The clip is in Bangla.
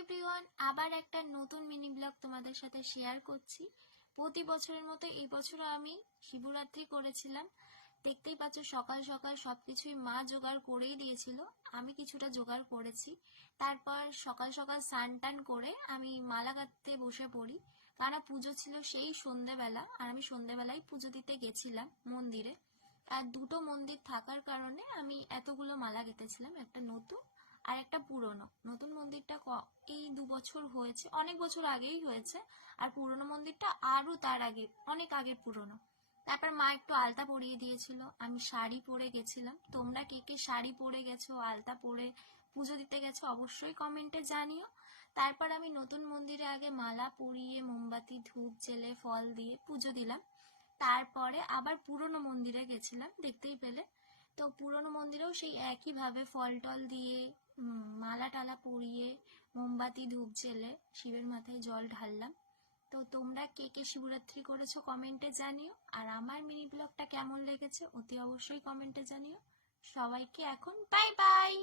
এভরিওয়ান, আবার একটা নতুন মিনি ব্লগ তোমাদের সাথে শেয়ার করছি। প্রতি বছরের মতো এই বছরও আমি শিবরাত্রি করেছিলাম। দেখতেই পাচ্ছ সকাল সকাল সবকিছুই মা জোগাড় করেই দিয়েছিল, আমি কিছুটা জোগাড় করেছি। তারপর সকাল সকাল স্নান টান করে আমি মালা গাঁথতে বসে পড়ি, কারণ পুজো ছিল সেই সন্ধেবেলা, আর আমি সন্ধেবেলায় পুজো দিতে গেছিলাম মন্দিরে। আর দুটো মন্দির থাকার কারণে আমি এতগুলো মালা গেঁথেছিলাম, একটা নতুন আর একটা পুরনো। নতুন মন্দিরটা এই 2 বছর হয়েছে, অনেক বছর আগেই হয়েছে, আর পুরনো মন্দিরটা আরো তার আগে, অনেক আগে পুরনো। তারপর মা একটু আলতা পরিয়ে দিয়েছিল, আমি শাড়ি পরে গেছিলাম। তোমরা কে কে শাড়ি পরে গেছো, আলতা পরে পুজো দিতে গেছো অবশ্যই কমেন্টে জানিও। তারপর আমি নতুন মন্দিরে আগে মালা পরিয়ে মোমবাতি ধূপ জেলে ফল দিয়ে পুজো দিলাম। তারপরে আবার পুরনো মন্দিরে গেছিলাম, দেখতেই পেলে। তো পুরনো মন্দিরেও সেই একইভাবে ফল টল দিয়ে মালা টালা পরিয়ে মোমবাতি ধূপ জেলে শিবের মাথায় জল ঢাললাম। তো তোমরা কে কে শিবরাত্রি করেছো কমেন্টে জানিও, আর আমার মিনি ব্লগটা কেমন লেগেছে অতি অবশ্যই কমেন্টে জানিও। সবাইকে এখন বাই বাই।